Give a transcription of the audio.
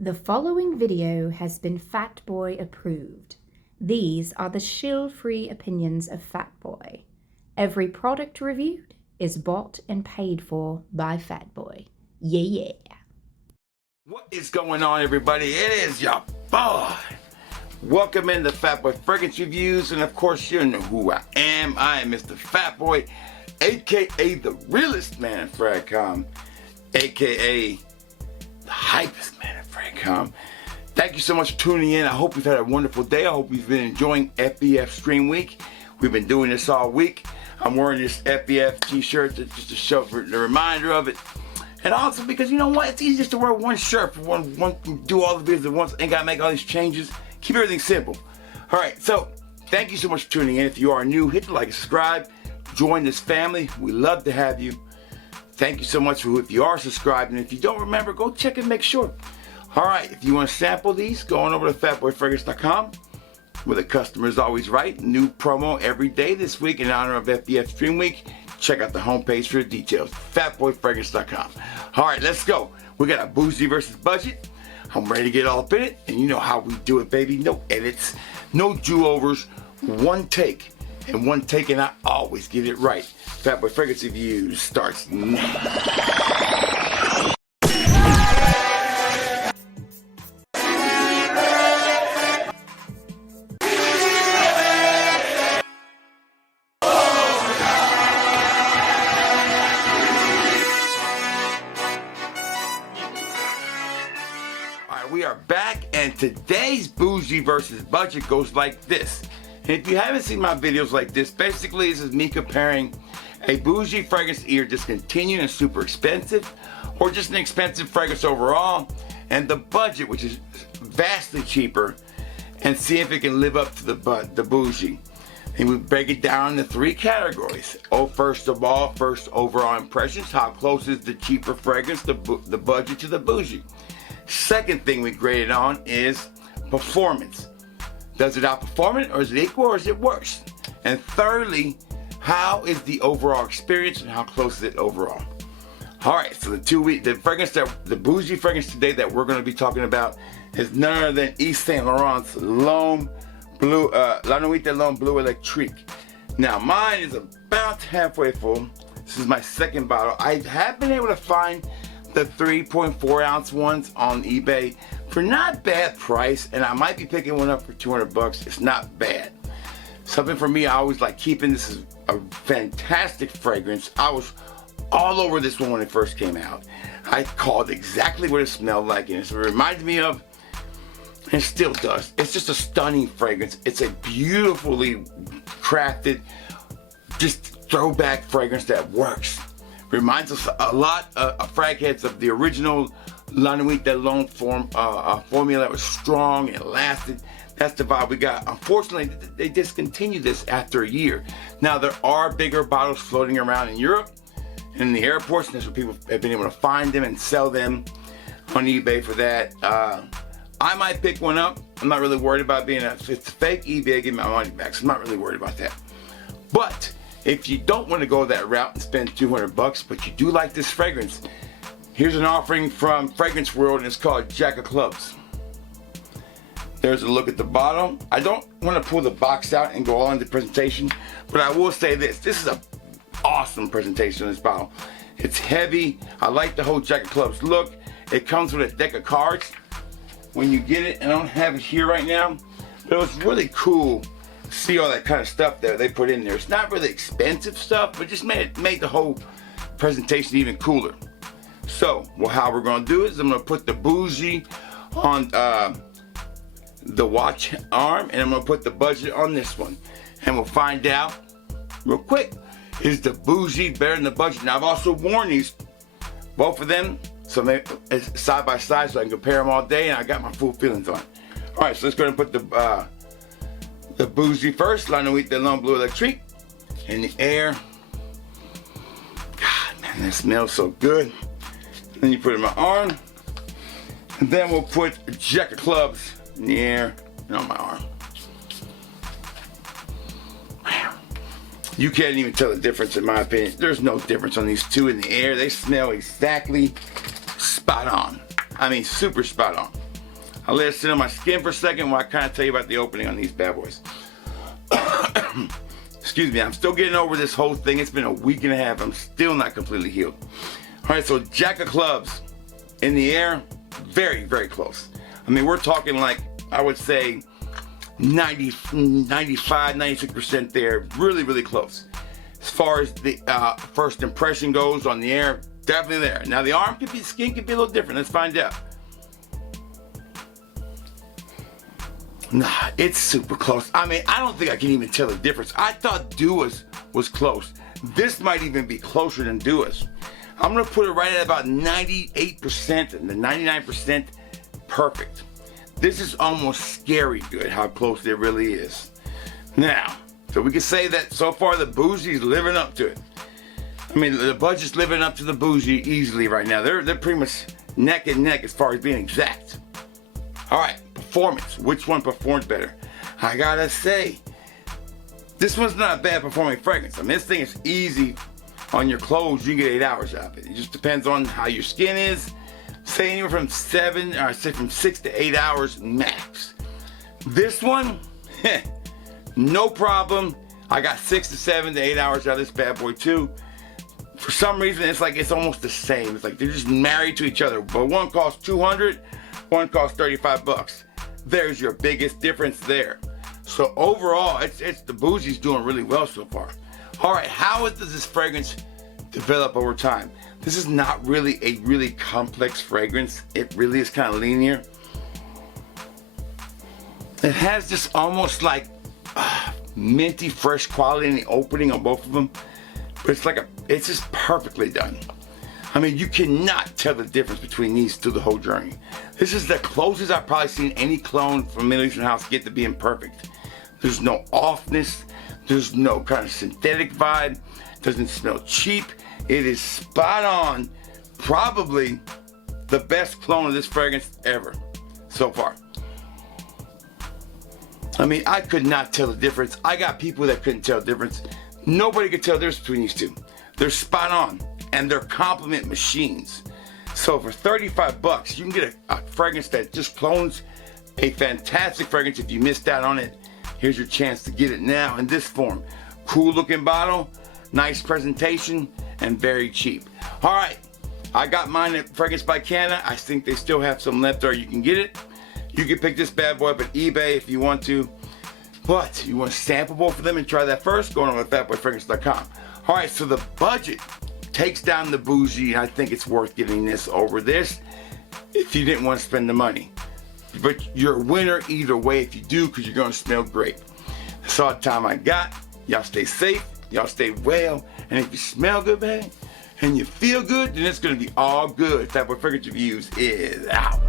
The following video has been Fatboy approved. These are the shill-free opinions of Fatboy. Every product reviewed is bought and paid for by Fatboy. Yeah. What is going on, everybody? It is your boy. Welcome into Fatboy Fragrance Reviews, and of course you know who I am. I am Mr. Fatboy, aka the realest man in Fragcom, aka the hypest man in Fragcom. Thank you so much for tuning in. I hope you've had a wonderful day. I hope you've been enjoying FBF Stream Week. We've been doing this all week. I'm wearing this FBF t-shirt just to show the reminder of it. And also because, you know what, it's easy just to wear one shirt for one do all the videos at once. Ain't gotta make all these changes. Keep everything simple. Alright, so thank you so much for tuning in. If you are new, hit the like and subscribe. Join this family. We love to have you. Thank you so much for if you are subscribed. And if you don't remember, go check and make sure. Alright, if you want to sample these, go on over to fatboyfragrance.com, where the customer is always right. New promo every day this week in honor of FBF Stream Week. Check out the homepage for the details. Fatboyfragrance.com. Alright, let's go. We got a Bougie versus Budget. I'm ready to get all up in it. And you know how we do it, baby. No edits, no do-overs. One take. And one take, and I always get it right. Fatboy Fragrance Reviews starts now. We are back, and today's Bougie versus Budget goes like this. And if you haven't seen my videos like this, basically this is me comparing a Bougie fragrance either discontinued and super expensive, or just an expensive fragrance overall, and the Budget, which is vastly cheaper, and see if it can live up to the Bougie. And we break it down into three categories. First of all, first overall impressions. How close is the cheaper fragrance, the Budget, to the Bougie? Second thing we graded on is performance. Does it outperform it, or is it equal, or is it worse? And thirdly, how is the overall experience and how close is it overall? Alright, so the Bougie fragrance today that we're going to be talking about is none other than Yves Saint Laurent's L'Homme Bleu, La Nuit de L'Homme Bleu Eletrique. Now mine is about halfway full. This is my second bottle. I have been able to find the 3.4 ounce ones on eBay for not bad price, and I might be picking one up for 200 bucks. It's not bad. Something for me I always like keeping. This is a fantastic fragrance. I was all over this one when it first came out. I called exactly what it smelled like, and it reminds me of, and it still does, it's just a stunning fragrance. It's a beautifully crafted, just throwback fragrance that works. Reminds us a lot of frag heads of the original La Nuit de L'Homme formula that was strong and lasted. That's the vibe we got. Unfortunately, they discontinued this after a year. Now, there are bigger bottles floating around in Europe and in the airports, and that's where people have been able to find them and sell them on eBay for that. I might pick one up. I'm not really worried about being if it's fake eBay, give me my money back. So I'm not really worried about that. But if you don't want to go that route and spend 200 bucks, but you do like this fragrance, here's an offering from Fragrance World, and it's called Jack of Clubs. There's a look at the bottle. I don't want to pull the box out and go all into presentation, but I will say this. This is an awesome presentation of this bottle. It's heavy. I like the whole Jack of Clubs look. It comes with a deck of cards when you get it, and I don't have it here right now, but it was really cool. See all that kind of stuff that they put in there. It's not really expensive stuff, but just made the whole presentation even cooler. So, how we're going to do is I'm going to put the Bougie on the watch arm, and I'm going to put the Budget on this one. And we'll find out real quick, is the Bougie better than the Budget? Now, I've also worn these, both of them, so it's side by side so I can compare them all day, and I got my full feelings on it. Alright, so let's go ahead and put the Bougie first, La Nuit de L'Homme Bleu Eletrique, in the air. God, man, that smells so good. Then you put it in my arm, and then we'll put Jack of Clubs in the air and on my arm. You can't even tell the difference, in my opinion. There's no difference on these two in the air. They smell exactly spot on. I mean, super spot on. I'll let it sit on my skin for a second while I kind of tell you about the opening on these bad boys. Excuse me, I'm still getting over this whole thing. It's been a week and a half. I'm still not completely healed. All right, so Jack of clubs in the air, very, very close. I mean, we're talking like, I would say 90, 95, 96% there. Really, really close. As far as the first impression goes on the air, definitely there. Now the arm could be, skin could be a little different. Let's find out. Nah, it's super close. I mean, I don't think I can even tell the difference. I thought Dua's was close. This might even be closer than Dua's. I'm gonna put it right at about 98% and the 99% perfect. This is almost scary good how close it really is. Now, so we can say that so far the Bougie's living up to it. I mean, the budget's living up to the Bougie easily right now. They're pretty much neck and neck as far as being exact. All right, performance. Which one performs better? I gotta say, this one's not a bad performing fragrance. I mean, this thing is easy on your clothes. You can get 8 hours out of it. It just depends on how your skin is. Say anywhere from 6 to 8 hours max. This one, no problem. I got 6 to 7 to 8 hours out of this bad boy too. For some reason, it's like it's almost the same. It's like they're just married to each other. But one costs 200, one costs 35 bucks. There's your biggest difference there. So overall, it's the Bougie's doing really well so far. All right, how does this fragrance develop over time? This is not really a really complex fragrance. It really is kind of linear. It has this almost like minty, fresh quality in the opening on both of them. But it's just perfectly done. I mean, you cannot tell the difference between these through the whole journey. This is the closest I've probably seen any clone from Middle Eastern House get to being perfect. There's no offness. There's no kind of synthetic vibe. Doesn't smell cheap. It is spot on. Probably the best clone of this fragrance ever so far. I mean, I could not tell the difference. I got people that couldn't tell the difference. Nobody could tell the difference between these two. They're spot on, and they're compliment machines. So for 35 bucks, you can get a fragrance that just clones a fantastic fragrance. If you missed out on it, here's your chance to get it now in this form. Cool looking bottle, nice presentation, and very cheap. All right, I got mine at Fragrance by Canna. I think they still have some left, or you can get it. You can pick this bad boy up at eBay if you want to. But you want to sample both of them and try that first, going on with fatboyfragrance.com. All right, so the budget takes down the Bougie, and I think it's worth getting this over this if you didn't want to spend the money. But you're a winner either way if you do, because you're going to smell great. That's all the time I got. Y'all stay safe. Y'all stay well. And if you smell good, man, and you feel good, then it's going to be all good. Fatboy Fragrance Reviews is out.